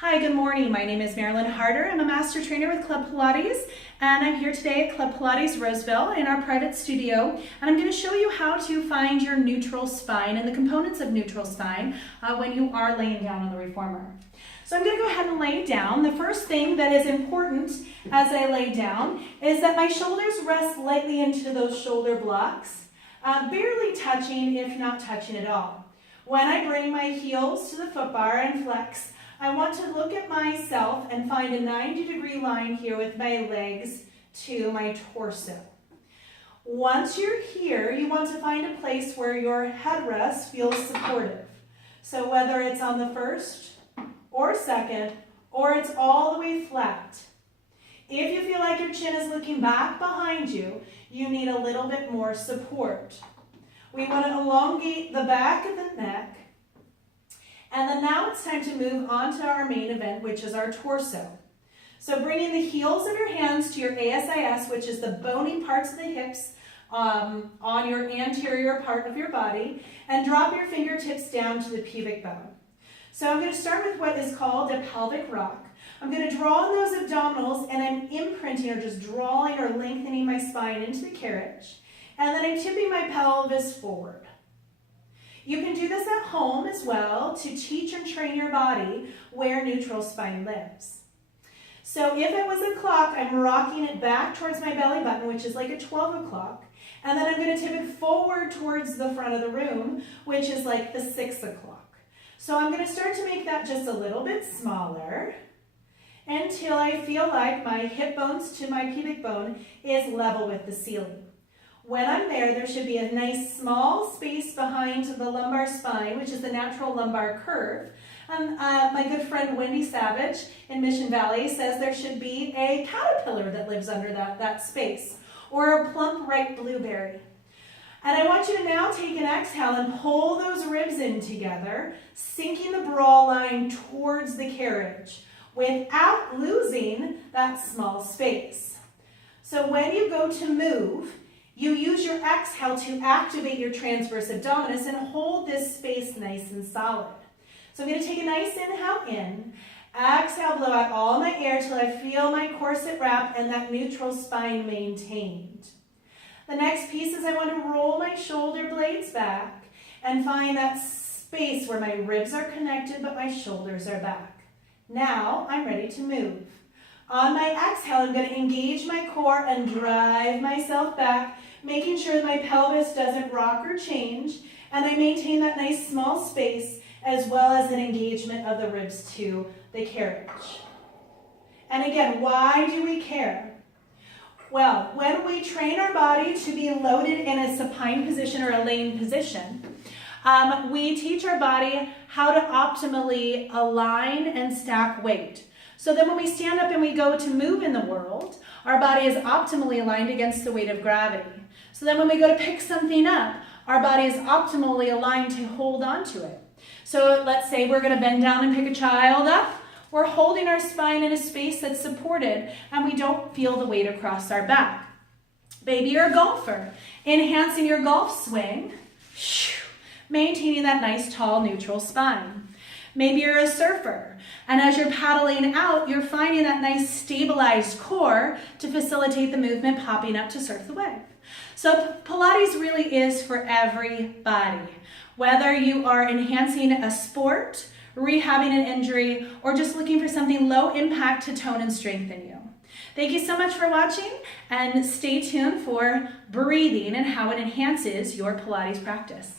Hi, good morning. My name is Marilyn Harder. I'm a master trainer with Club Pilates, and I'm here today at Club Pilates Roseville in our private studio, and I'm going to show you how to find your neutral spine and the components of neutral spine when you are laying down on the reformer. So I'm going to go ahead and lay down. The first thing that is important as I lay down is that my shoulders rest lightly into those shoulder blocks, barely touching, if not touching at all. When I bring my heels to the foot bar and flex, I want to look at myself and find a 90-degree line here with my legs to my torso. Once you're here, you want to find a place where your headrest feels supportive. So whether it's on the first or second, or it's all the way flat. If you feel like your chin is looking back behind you, you need a little bit more support. We want to elongate the back of the neck. And then now it's time to move on to our main event, which is our torso. So bringing the heels of your hands to your ASIS, which is the bony parts of the hips on your anterior part of your body, and drop your fingertips down to the pubic bone. So I'm going to start with what is called a pelvic rock. I'm going to draw on those abdominals, and I'm imprinting or just drawing or lengthening my spine into the carriage. And then I'm tipping my pelvis forward. You can do this at home as well to teach and train your body where neutral spine lives. So if it was a clock, I'm rocking it back towards my belly button, which is like a 12 o'clock, and then I'm going to tip it forward towards the front of the room, which is like the 6 o'clock. So I'm going to start to make that just a little bit smaller until I feel like my hip bones to my pubic bone is level with the ceiling. When I'm there, there should be a nice small space behind the lumbar spine, which is the natural lumbar curve. And my good friend Wendy Savage in Mission Valley says there should be a caterpillar that lives under that space, or a plump ripe blueberry. And I want you to now take an exhale and pull those ribs in together, sinking the bra line towards the carriage without losing that small space. So when you go to move, you use your exhale to activate your transverse abdominis and hold this space nice and solid. So I'm going to take a nice inhale in, exhale, blow out all my air till I feel my corset wrap and that neutral spine maintained. The next piece is I want to roll my shoulder blades back and find that space where my ribs are connected but my shoulders are back. Now I'm ready to move. On my exhale, I'm going to engage my core and drive myself back, making sure that my pelvis doesn't rock or change, and I maintain that nice small space as well as an engagement of the ribs to the carriage. And again, why do we care? Well, when we train our body to be loaded in a supine position or a laying position, we teach our body how to optimally align and stack weight. So then when we stand up and we go to move in the world, our body is optimally aligned against the weight of gravity. So then when we go to pick something up, our body is optimally aligned to hold on to it. So let's say we're going to bend down and pick a child up. We're holding our spine in a space that's supported and we don't feel the weight across our back. Maybe you're a golfer, enhancing your golf swing, maintaining that nice tall neutral spine. Maybe you're a surfer, and as you're paddling out, you're finding that nice stabilized core to facilitate the movement popping up to surf the wave. So Pilates really is for everybody. Whether you are enhancing a sport, rehabbing an injury, or just looking for something low impact to tone and strengthen you. Thank you so much for watching, and stay tuned for breathing and how it enhances your Pilates practice.